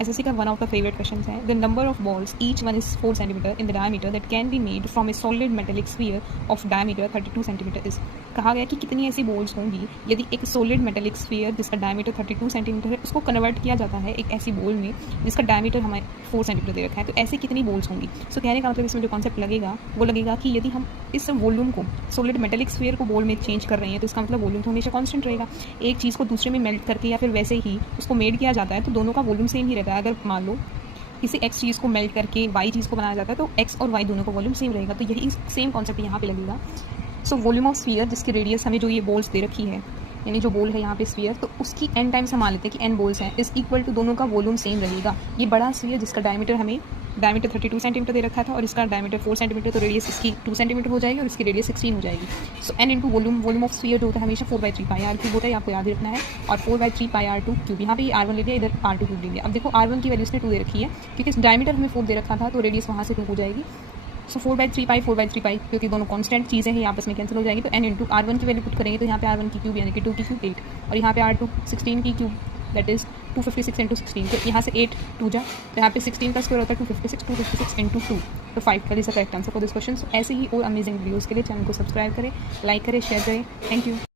SSC का one of the favourite question है, the number of balls each one is 4 centimetre in the diameter that can be made from a solid metallic sphere of diameter 32 centimetre is. कहा गया कि कितनी ऐसी balls होंगी यदि एक सॉलिड मेटेलिक स्फीयर जिसका डायमीटर 32 सेंटीमीटर है उसको कन्वर्ट किया जाता है एक ऐसी बॉल में जिसका डायमीटर हमें 4 सेंटीमीटर दे रखा है, तो ऐसी कितनी बॉल्स होंगी। सो कहने का मतलब इसमें जो कॉन्सेप्ट लगेगा वो लगेगा कि यदि हम इस वॉल्यूम को सॉलिड मेटेलिक स्फीयर को बॉल में चेंज कर रहे हैं तो इसका मतलब वॉल्यूम तो हमेशा कांस्टेंट रहेगा। एक चीज़ को दूसरे में मेल्ट करके या फिर वैसे ही उसको मेड किया जाता है तो दोनों का वॉल्यूम सेम ही रहता है। अगर मान लो किसी एक्स चीज़ को मेल्ट करके वाई चीज़ को बनाया जाता है तो एक्स और वाई दोनों का वॉल्यूम सेम रहेगा, तो यही सेम कॉन्सेप्ट यहाँ पे लगेगा। सो वॉल्यूम ऑफ स्फीयर जिसकी रेडियस हमें जो ये बॉल्स दे रखी है, यानी जो बॉल है यहाँ पे स्फीयर, तो उसकी एन टाइम्स हम मान लेते हैं कि एन बॉल्स हैं, इज इक्वल टू दोनों का वॉल्यूम सेम रहेगा। ये बड़ा स्फीयर जिसका डायमीटर हमें डायमीटर 32 सेंटीमीटर दे रखा था और इसका डायमीटर 4 सेंटीमीटर, तो रेडियस इसकी 2 सेंटीमीटर हो जाएगी और इसकी रेडियस 16 हो जाएगी। So n into volume of sphere जो होता है हमेशा 4/3 पाई आर क्यूब होता है, आपको याद रखना है, और 4/3 पाई आर टू क्यूब। यहाँ पे ये R1 ले लिया, इधर R2 क्यूब ले लिया। अब देखो R1 की वैल्यू इसने 2 दे रखी है क्योंकि डायमीटर हमें 4 दे रखा था तो रेडियस वहाँ से 2 हो जाएगी। सो 4/3 पाई क्योंकि दोनों कांस्टेंट चीज़ें हैं आपस में कैंसिल हो जाएगी, तो n इंटू R1 की वैल्यू पुट करेंगे तो यहाँ पे R1 की क्यूब यानी कि 2 की क्यूब 8 और यहाँ पे R2 16 की क्यूब दैट इज़ 256 इंटू 16, तो यहाँ से 8 2 जा, तो यहाँ पे 16 का स्क्वायर होता है 256 इंटू 2, तो 5 का is the correct answer for this question. ऐसे ही और अमेजिंग वीडियोज़ के लिए चैनल को सब्सक्राइब करें, लाइक करें, शेयर करें। Thank you.